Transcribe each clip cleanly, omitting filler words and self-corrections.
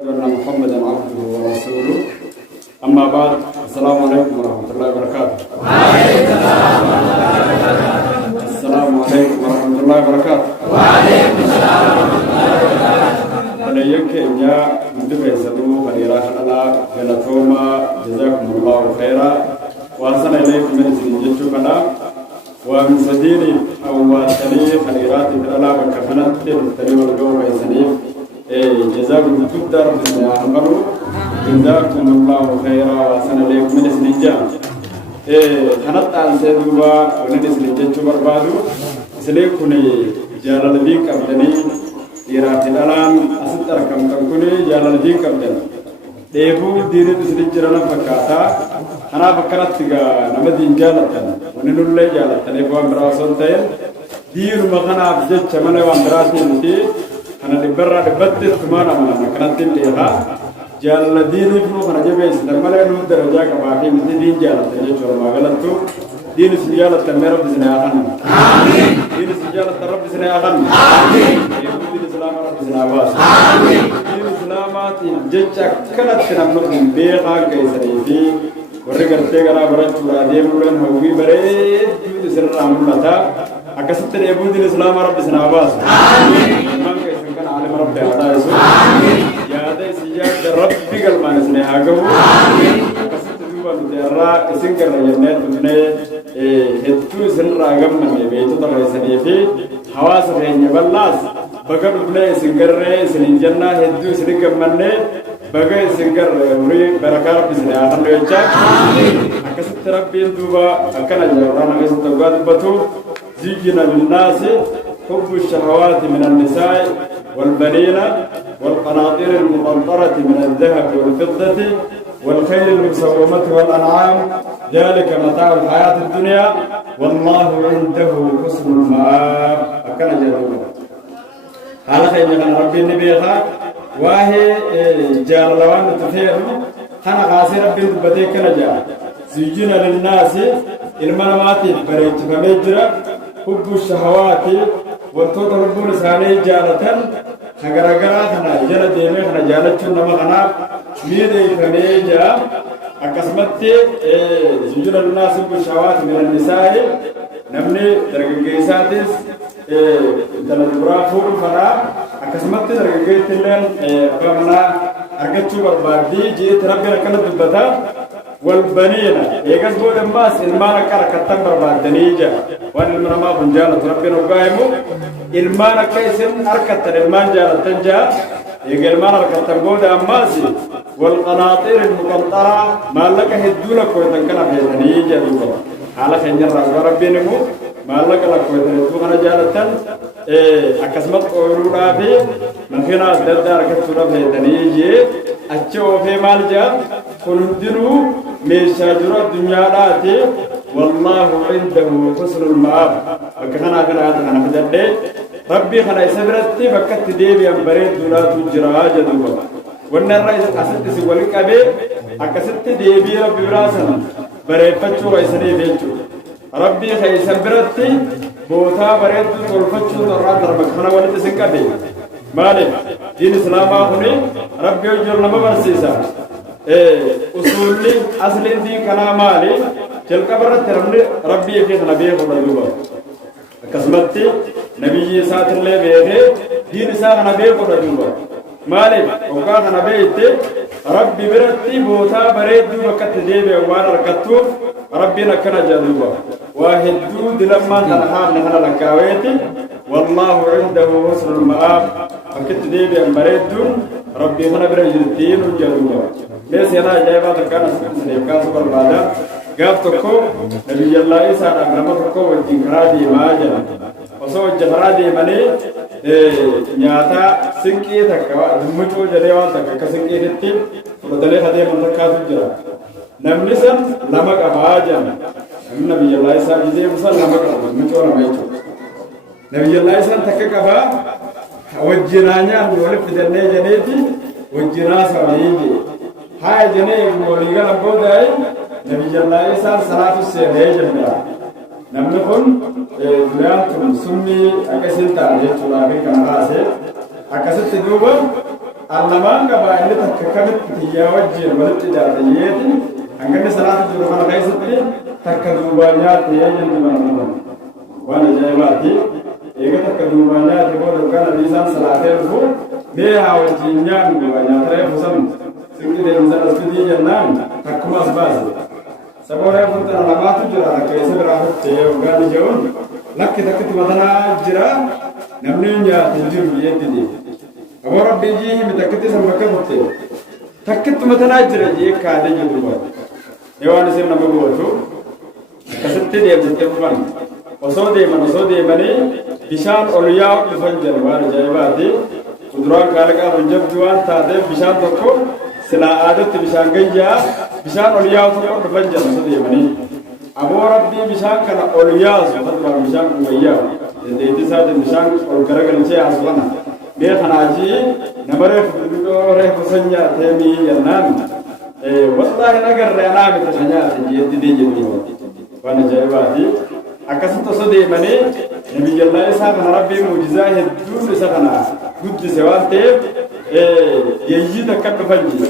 أن محمدا عبده ورسوله. أما بعد، السلام عليكم ورحمة الله وبركاته. السلام عليكم ورحمة الله وبركاته. وعليكم السلام ورحمة الله وبركاته. فليك يا مدبر سلو خيرا الله فلتوما جزاكم الله خيرا وأحسن إليكم من سنجتو بنا ومن سديري أو واتني خيرات الله وكفنت تلي والجو بيسني جزاكم تقدر بسم الله جزاكم الله خيرا وأحسن إليكم من سنجا كانت عن سيدوبا ولدي سنجتو بربادو سليكوني جلال بيك أبدني إيرات الألام أستر كم تكوني جلال بيك أبدني ديبو ديري تسليجرنا فكاتا أنا فكرت تجا نمدين جالتنا وننولي جالتنا يبغى مراسون تيل دير مكانا بجد كمانة وامراسين دي أنا لبرا لبتة ثمانة مانا كانت تلها جال ديري فلو خنا جبهة سلمنا نود درجة كباقي مثل دين جالتنا جشوا ما غلطوا دين سجالة مرب بزنا أخن آمين دين سجالة رب بزنا أخن آمين دين الإسلام رب بزنا باس آمين دين الإسلامات جد كانت تنامنهم بيها كيسريتي ورجال تجارا برج وراديم ولن هوي بريد يسر راملتا أكسبت اليهود الإسلام رب سناباس آمين من كيسن كان عالم رب هذا يسوع آمين يا هذا سجاد رب بيقل ما نسني هاجو آمين أكسبت دوبا نتيرا إسن كنا ينال بمنه هتو سن راجم من يبيتو ترى يسني في حواس رهني باللاس بقى بمنه إسن كره إسن جنة هتو سن كمنه بقى سنجر وري بركار بسنة آخر ليجا أكسب ربي دوبا أكنا جورانا كسب تقاد بتو زيجنا للناس حب الشهوات من النساء والبنين والقناطير المقنطرة من الذهب والفضة والخيل المسومة والأنعام ذلك متاع الحياة الدنيا والله عنده حسن المآب أكنا جورانا على خير من ربي النبيها وهي جالوان تفيرو خنا غاسر بنت بديك نجا زيجنا للناس المنامات بريت فمجرا حب الشهوات وانتو ربنا سالي جالتن خغرغرا خنا جل ديمه خنا جالت نما خنا ميدي فميجا اقسمت زيجنا للناس حب الشهوات من النساء نمني درغيساتس دلبرا فور فنا أكسمت درجات اللين فمنا أرجعت بربادي جيت ربنا كنا دبته والبنين يجلس بود الناس المال كار كتم بربادنيجا وان المرما بنجال ربنا وقايمو المال كيسن أركت المال جال تنجا يجي المال أركت بود الناس والقناطير المقنطرة ما لك هدولا كويتن كنا بيدنيجا دوبا على خنجر ربنا مو ما لك لا كويتن دوبا جالتن أكسمت أورونا في من هنا دار كتورة بيدنيجي أشوف في مالجا كندرو ميشاجرة الدنيا داتي والله عنده حسن المآب وكنا كنا هذا بدل ربي خنا يسبرتي بكت ديبي أمبريد دولا تجرا جدوبا والنرئيس أسد سوالك أبي أكسد ديبي ربي براسنا بريفتشو ويسني بيتشو ربي خي سبرتي بوتا بريد تولفتشو ترى دربك خنا ولد سنكبي مالك دين الإسلام هوني ربي يجر لما برسيسا أصولي أصلي دي كلام مالي تلك برت ربي في نبي خلدوبا كسمتي نبي سات الله بيده دين سات نبي خلدوبا مالك وكان نبي تي ربي برتي بوتا بريد وقت ديبه وانا ركتو ربي نكنا جدوبا واحد دود لما تنحام نحن لكاويتي والله عنده حسن المآب فكت ديبي أمبريد ربي هنا برجلتين وجدوبا ليس هنا جايبات كان سنيكا سبر بعدا قابتكو نبي الله إيسا نعمتكو والجنرادي ماجا وصو الجنرادي مني نياتا سنكي تكا دمجو جريوان تكا كسنكي هتين ودلي خدي منتكا تجرا نمنسن لمك أباجا النبي الله إيسا جزي مسا لمك أباجا ميتو نبي الله إيسا تكا وجنانيا نولف جنة جنيتي وجنا سويجي هاي جنة موليغا لبوداي نبي الله إيسا صلاة السيرة جنة نمنكن دلانتم سمي أكسل تعليق تلابي كمراسي أكسل تدوبا اللمان قبا اللي تككبت هي وجه ولد إداريات أنكن صلاة الجمعة خيستي تكذوبانيات هي من وانا جايباتي إيه تكذوبانيات يقول كان الإنسان صلاة الفو بيها وجينيان بانيات ريفوسم سكيد الإنسان أسكتي جنان تكما أسباز سبورة فنت علامات جرا كيسة براحت تيه وقال جون لك تكت مثلا جرا نمنيا تجيب يدي أبو ربي جيه متكتي سمكة تكت مثلا جرا جيه كاده جدوا يوان سير نبغوتو كسبتي دي بتفهم وصودي مني بشان أولياء الفنجر وان جايباتي قدران كاركا فنجر جوان تاده بشان تكو سلا عادت بشان جيا بشان أولياء تكو الفنجر وصودي مني أبو ربي بشان كان أولياء فترة بشان أولياء ديتي ساد بشان أولكرجل شيء أصلاً بيه خناجي نمره فدوره فسنجا تيمي ينام والله نقر أنا بتسنجا تجي دي وانا جايباتي أكثر تصدق مني نبي الله إسحاق ربي معجزة هدول إسحاقنا قد سوانته يجي تكتب فنجي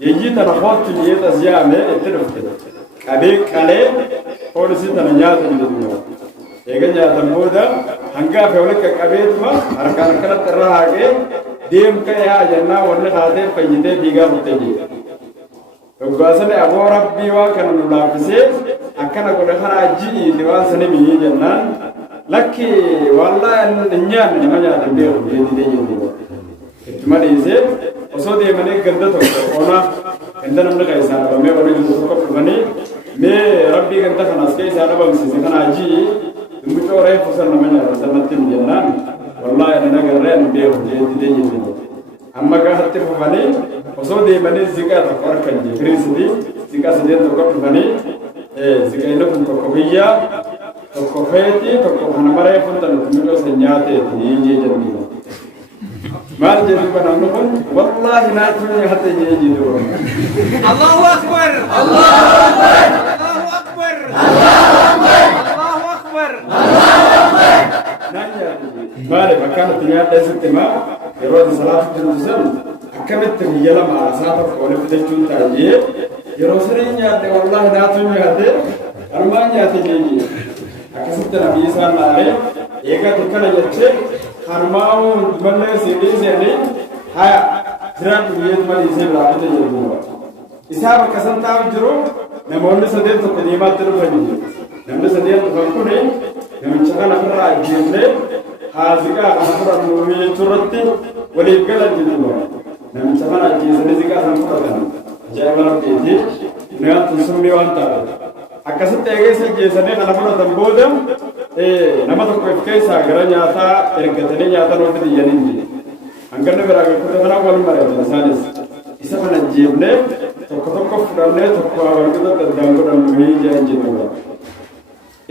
يجي تنخوت تجيه تزيامه اتنفت أبيك عليه قولسي تنجات من الدنيا يجي تنبودا هنگا فولك كبيت ما أركان كلا تراهاكي ديم كيها جنة ورن خاطر فيجته بيجا متجي وقاسم أبو ربي وكان نلافسه أكنا كل خراجي ديوان سنبي جنان لكي والله النيان ما جاء تبيه يدي كما ديزه وصودي مني قدرته أنا عندنا من كيسان بمي وري جزوك بمني مي ربي كنت خلاص كيسان بمسي خراجي دمجوري فصل نمنا سنتين جنان والله أنا قررين بيه يدي أما كهت فمني وصودي مني زكاة فرقة جريسدي زكاة سدير تقول فمني زكاة لكم تقوية تقويتي تقوى نمرة فندم تملك سنياتي يجي جميل ما الجديد بنامكم والله ناتوني حتى يجي دور الله أكبر الله أكبر الله أكبر الله أكبر الله أكبر نايا مالي مكان الدنيا ليس تمام يروح صلاة الجنازة أكمل تريجا لما أسافر قول في تجون تاجي يروح سرين ياتي والله ناتوني ياتي أرمان ياتي جيجي أكسبت نبي صلى الله عليه إيجا تكلا جتشي أرماو ملة سيدي يعني هاي جرام بيت مالي سيد رابطة جربوا إسحاق كسان تاو جرو نمون سدير تقديمات ترفعني نمون سدير تفكرني نمون شغال أمر عجيبني هازكا أمر النومي ترتي وليقل الجنوب نمون شغال عجيبني زكا سنفرتنا جاي مرة بيتي نيان تسمي وانتا أكسب تيجي سجيسني أنا فلان تنبودم nama tokko if keessa gara nyaataa ergatanii nyaata nuuf diyyanii hanganni biraa gurgurta kana wal mari'atan isaanis isa kana jeebnee tokko fudhannee tokko warqata daddaan godhannuu jaan jedhudha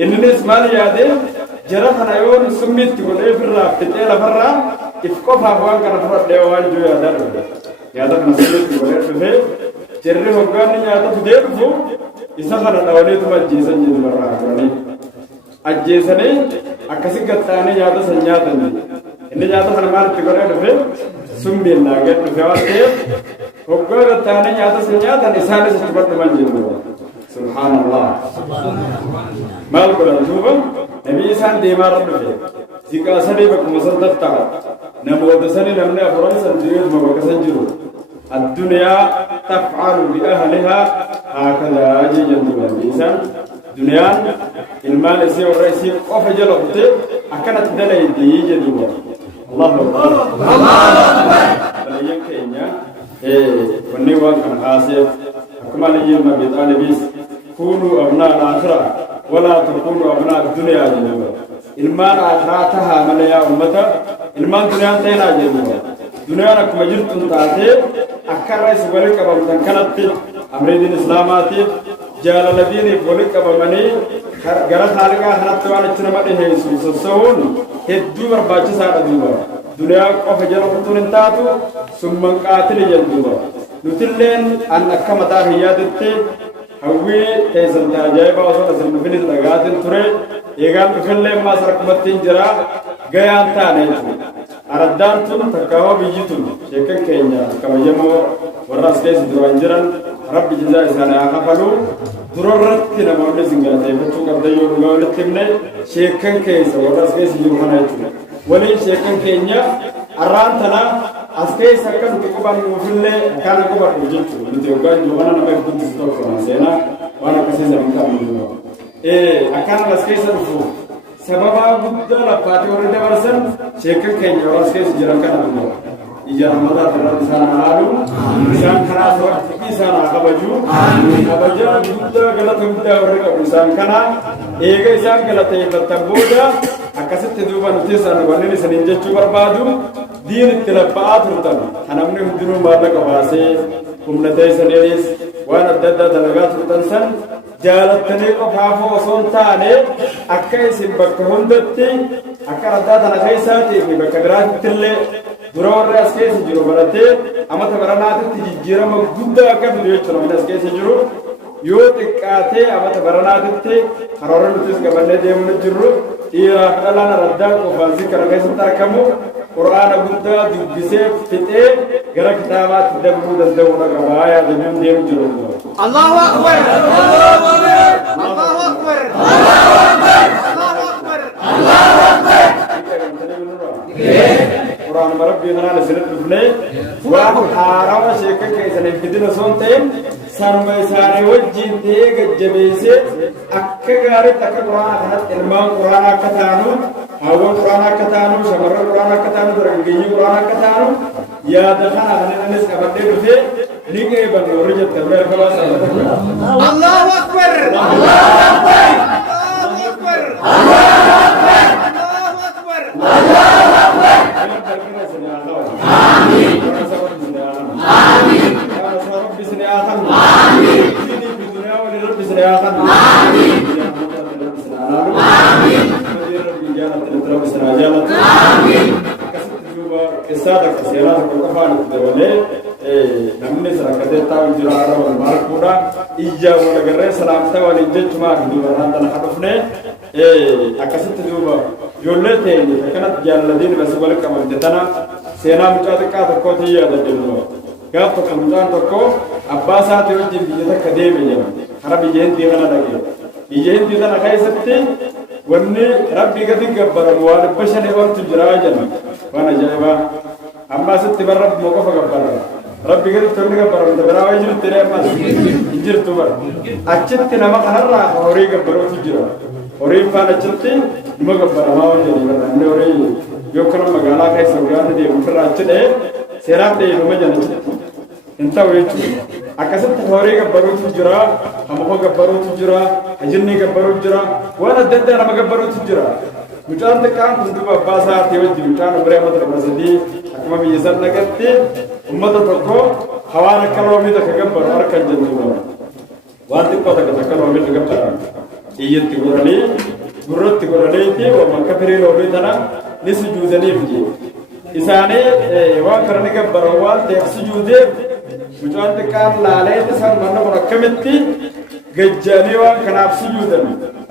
innis maal yaade jara kana yoon summiitti godhee firraa fixee lafarraa if qofaaf waan kana fudhadhee waan jiru yaada kana summiitti godhee dhufee jarri hoggaanni nyaata fidee dhufu isa kana dhawaneetuma ajjeesan jedhu barraa turanii ajjeesanii akkasi gattaanii nyaata san nyaatan inni nyaata kana maalitti godhee dhufe summiin naagee dhufe waan ta'eef hoggaa gattaanii nyaata san nyaatan isaanis itti badhuman jedhu subhaanallah maal godhan duuba nabii isaan deemaarra dhufe ziqaa sanii bakkuma san tatta'a namoota sanii namni afuran san jireetuma bakka san jiru addunyaa tafcalu biahlihaa haakadaa jee nabii isaan duniyaan ilmaan isii warra isii qofa jala kute akkanatti dalaydii jedhuudha Allahu Akbar balayyan keenya wanni waan kan haaseef akkuma aliyyii nabi xaalibiis kunuu abnaa al-aakhira walaa takunuu abnaa ad-dunyaa jedhuudha ilmaan aakhiraa tahaa malee yaa ummata ilmaan duniyaan ta'inaa jedhuudha duniyaan akkuma jirtun taatee akka irra isin waliin qabamtan kanatti amriidiin islaamaatiif jaalala diiniif waliin qabamanii gara haaliqaa kanatti waan achi nama dhiheessu sossa'uun hedduu barbaachisaadha duuba duniyaa qofa jala kutuun hin taatu summan qaatili jedhuuba nutilleen an akka mataa hiyyaatitti hawwii keessan ajaa'ibaa osoo isin dhufinis dhagaatiin ture eegaan dhufillee ammaas rakkumattiin jira gayaan taane jechuudha aradaan tun takkaawoo biyyi tun sheekan keenya kabajamoo warra as keessa duraan jiran rabbi jazaa isaanii haa kafalu durarratti namoonni zingateeffachuu qabdan yoo dhugaa walitti himne sheekan keessa warra as keessa jiru kana jechuudha waliin sheekan keenya arraan tana as keessa akka nuti qubannuufillee kana qubadhu jechuudha nuti yookaan joobana nama hedduutis tokko seenaa waan akkasii san hin qabnu akkana as keessa dhufu sababa guddaa laphaatee warri dabarsan sheekan keenya warra as keessa jiran kana dhufu ija ramadaa irratti isaan haalu isaan karaa sababti isaan haa kabaju kabajaa guddaa galata guddaa warri qabu isaan kana eega isaan galateeffatan booda akkasitti duuba nuti isaan waliin isaniin jechuu barbaadu diin itti lapha'aa turtan kanamni hundinuu maallaqa baasee humna ta'isaniinis waan adda addaa dalagaa turtan san jaalattanii qofaafoo osoo hin taane akka isin bakka hundatti akka addaa tana keessaatii fi bakka biraattillee dura warri as keessa jiru baratee amata baranaatitti jijjiirama guddaa akka fidu jechuudha namni as keessa jiru yoo xiqqaatee amata baranaatitti karoora nutis qabannee deemnu jirru dhiiraaf dhalaan araddaa qofaan kana keessatti argamu qur'aana guddaa dubbisee fixee gara kitaabaatti darbuu danda'uudha qabaa yaadamuun deemu jiru. Allahu Akbar! Allahu Akbar! Allahu Akbar! Allahu Akbar! Allahu Akbar! Qur'aan barabbii kanaan isinitti dhufnee waan haarawa sheekan keessaniif fidina soon ta'een sanuma isaanii wajjin ta'ee gajjabeessee akka gaariitti akka qur'aana kanatti ilmaan qur'aana akka taanu hawwan qur'aana akka taanu shamarran qur'aana akka taanu dargaggeeyyii qur'aana akka taanu yaada kana anis qabadhee dhufee ni qeebanne warri jettan bira kabaasa. Allahu Akbar! Allahu Akbar! Allahu Akbar! Allahu Akbar! Allahu Akbar! Allahu Akbar! Amin. Amin. رب سنياتا آمين ديني في الدنيا ولرب سنياتا آمين آمين رب جانت رب سنياتا آمين كسبت جوبا كسادك سيراتك وقفانك دولي namni sarakatee taa'u jira ara wal markuudha ija wal garee salaamtaa wal ijjechumaa fi dubaraan tana hadhufne akkasitti duuba ijoollee teenye akkanatti jaalladhiin basi wal qabamte tana seenaa mucaa xiqqaa tokkootii yaadadhe duuba gaaf tokko mucaan tokko abbaa isaatii wajjin biyya takka deeme jedha kara biyya hindii kana dhaqe biyya hindii tana keessatti wanni rabbii gadi gabbaramu waa 500 oltu jira jedha waan ajaa'ibaa amma asitti bar rabbi moo qofa gabbara rabbi gadi tolni gabbaramu dabaraa waa jirtu jedhee ammas hin jirtu bar achitti nama kanarraa horii gabbaruutu jira horii faan achitti nima gabbaramaa waan jedhee namni horii yookaan magaalaa keessa horii deemu firraa achi dhee seeraan dhee numa jala hin ta'u jechuudha akkasitti horii gabbaruutu jira hamuka gabbaruutu jira hajinni gabbaruutu jira waan adda addaa nama gabbaruutu jira mucaan xiqqaan kun duuba abbaa isaatii wajjin mucaan umrii amata 13 akkuma biyya san dhaqatti ummata tokko hawaan akka loomii takka gabbaru harkan jennuudha waan xiqqoo takka loomii takka gabbaran iyyatti godhanii gurratti godhaniiti waan akka firii loomii tana ni sujuudaniif jedhe isaanii waan kana ni gabbaran waan ta'eef sujuudeef mucaan xiqqaan laaleeti san manna kun akkamitti gajjaanii waan kanaaf sujuudan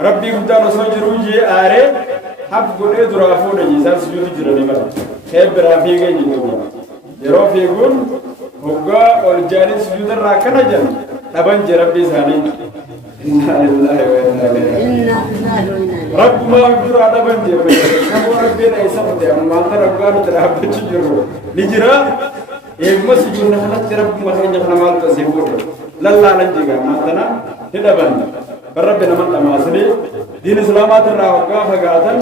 rabbii guddaan osoo jiruu jee aaree haf godhee duraa fuudhe isaan sujuudu jiranii mala kee biraa fiigee jiru yeroo fiiguun hoggaa ol jaanii sujuudarraa akkana jedhan dhaban jee rabbii isaanii rabbumaa duraa dhaban jee kaboo rabbiin eessa fute ammaanta rabgaa nuti dhaabbachu jiru ni jira eeguma sujuudna kanatti rabbuma keenya kana maaltu asii fuudhe lallaalan jegaa maantana ni dhaban rabbi naman dhamaasanii diin islaamaatirraa hoggaa fagaatan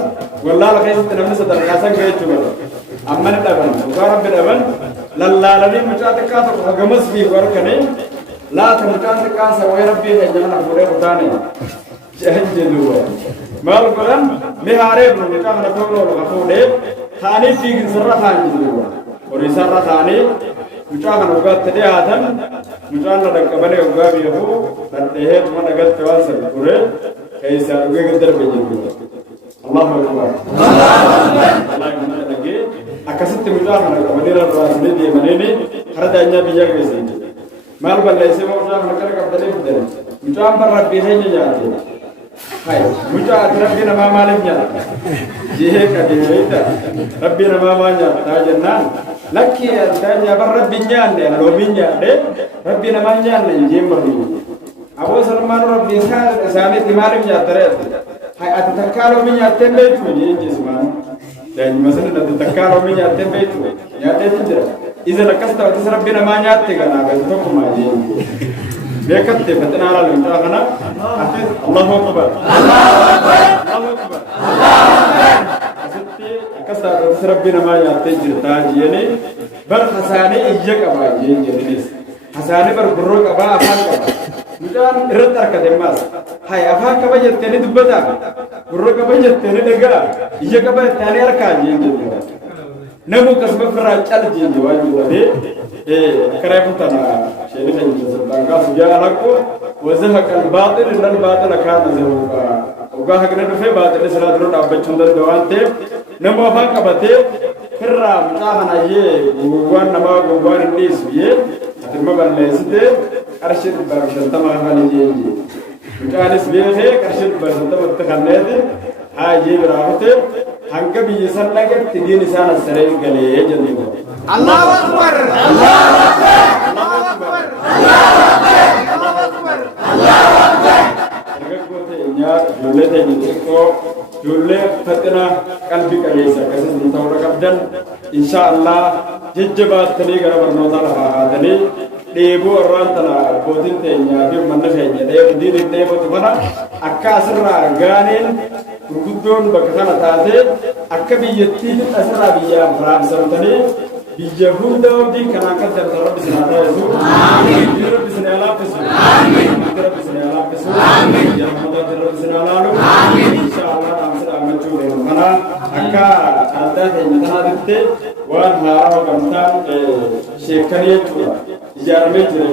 wallaala keessatti namni sadarkaasan ga'echuu mala amma ni dhaban hoggaa rabbi dhaban lallaalanii mucaa xiqqaa tokko hagamas fiigu harkanii laata mucaan xiqqaan sawwee rabbii keenya kana fuudhee kutaane jehan jedhuuba maal godhan mi haaree bulu mucaa kana to'uu fuudhee taanii fiiginsarra taan jedhuuba horiisarra taanii mucaa kana hoggaatti dhiyaatan mucaan na dhaqqabanii hoggaa beeku dhadhee tuma dhagatte waan sabi ture keessaa dhugee gad darbe jechuudha Allahu Akbar akkasitti mucaa kana qabanii rarraasanii deemanii hara daanyaa biyyaa geessan maal balleessee mucaa kana qara qabdanii fidanii mucaan bar rabbii keenya nyaate هاي مجا ربنا ما مالنا جيه كديتا ربنا ما مالنا تاجنان لك يا تاج بر ربي نيان لو بينيا ربنا ما نيان جيمرني أبو سلمان ربي سامي تمارم يا ترى هاي أتذكروا من يتبعت من جسمان لأن مثلا أتذكروا من يتبعت يا تجرا إذا ركزت على ربنا ما نياتك أنا بس ما يجي بيكت فتنا على المتاخنا الله أكبر الله أكبر كسر ربنا ما يعطي تاج يعني بر حساني إيجك أبا جينيس حساني بر بروك أبا أفان كبا مجان إرتر كدماس هاي أفان كبا جتني دبتا بروك أبا جتني دعا إيجك أبا تاني أركا جينيس نمو كسب فرع چل جيني واجو ده كرايم تنا شيء نجيب سبتاعك سجى لكو وزهق الباطل إن الباطل كان زهوكا وقاه كنا نفهم باطل سرادر أبى چندر دوان تي نمو أفان كبا تي فرع متاهنا يه غوان نما غوان نيس يه أترمى بالنسبة أرشد برشلتة ما هني جيجي مكانس بيه أرشد برشلتة متخنّيه هاي براهته هنك بيجسن لكن تدين إنسان السرير قليه جديد الله أكبر الله أكبر الله أكبر الله أكبر الله أكبر جولة تجيكو جولة فتنا قلبي كريسة كسر نتورك أبدان إن شاء الله ججبات تلي غير برنوتا لها تلي ديبو أران تلا بودين تينيا في من نفعي ديب دين ديبو تفنا أكاسر غانين ركضون بكثرة تاتي أكبي يتيل أسرع بيا فرانس تلي بيجهود دي كنا كتر رب سنادا يسوع آمين رب سنالا بسوا آمين رب سنالا بسوا آمين يا محمد رب سنالا آمين إن شاء الله نامسر أمتشوا لنا أكا أنت هنيتنا دكتة وان هارو كمتان شيكانية تورا إجارمي جري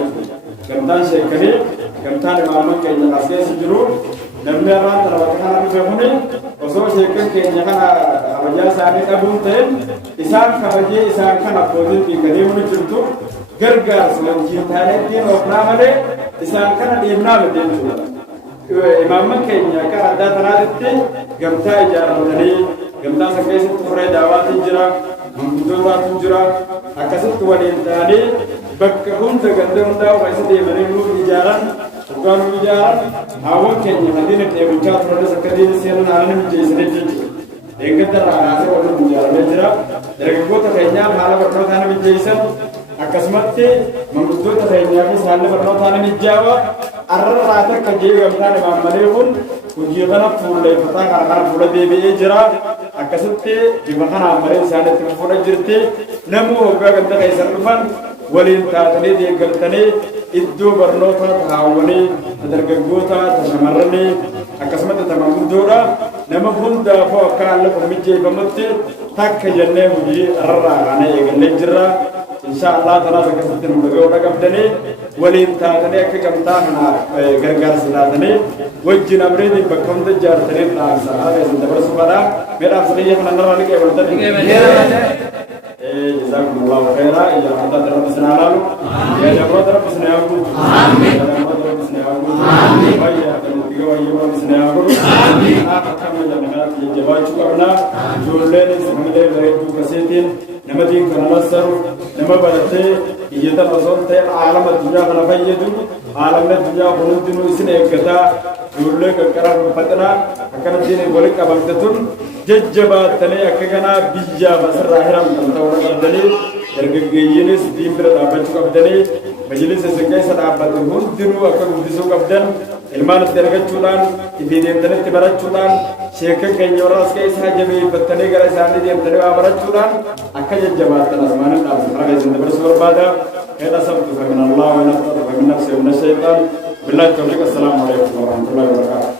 كمتان شيكانية كمتان إمامك كي ناسيه سجرو نمني ران ترى بفهمني وسو شيكان كي نكنا أبجال سامي كابونتين إسان كبجي إسان كنا فوزين في كريم نجرتو غرغر سلام جيتانه دين أفنامه إسان كنا ديمنا بدين إمامك كي نكنا دا تنادتي غمتا إجارمني غمتا سكيس تفرع دعوات إجرا ممدوبات إجرا أكسر توالين تاني بكهم تقدم داو ويسد يمني نور إجارا وقال إجارا هاون كي نمدين تيمكات فرد سكدين سيرن عالم جيسني جيجي Engkau terasa orang menjalan menjera, dari kota Kenya malah bernotan menjaisan, akasmati mengikut Kenya ke sana bernotan menjawab, arah rata kerja gambar Malayun, ujian pulai petang karena pulai BBA jera, akasmati di mana Malaysia sana tempat jirti, namu hoga gambar kaisar Tuhan, walin tadi dia gertani, itu bernotan hawani, tergagota, tersamarani, akasmati tamam dora. nama hunda fo kala ko mijje bamatti takka janne muji arra ana yegale jirra inshallah tara saka sitin daga oda gabdane walin ta tane ka gamta hana gargar silatane wajjin amredi bakam da jar tane ta sahabe sun da barsu bada mera sariya nan ran ke walta jazakumullahu khaira ya hatta rabb sanalalu ya jabrat rabb sanayaku amin ya rabb sanayaku amin ya tiga wa ya rabb sanayaku amin akam janna ya jabatu qabla julen samade baretu kasetin namadin kanasar nama balate iyata rasul te alam dunya kana fayyadu alam dunya bunudinu isne ekata julle ka karam patna akana dine bolik abagdatun jajjabat tane akagana bijja basar rahiram tawra abdali ergagayyinis dimbira abatu abdali majlis sekai sadabatu hundinu akam disu abdan ilman tergachulan ibidem tane tibarachulan sheka kanyoras kai sahajabi batane gara sani dem tane abarachulan akajjabat tane zamanan abdara zindabar surbada kada sabtu fa min allah wa nafsu fa min nafsi wa min shaytan billahi tawfiq assalamu alaikum wa rahmatullahi wa barakatuh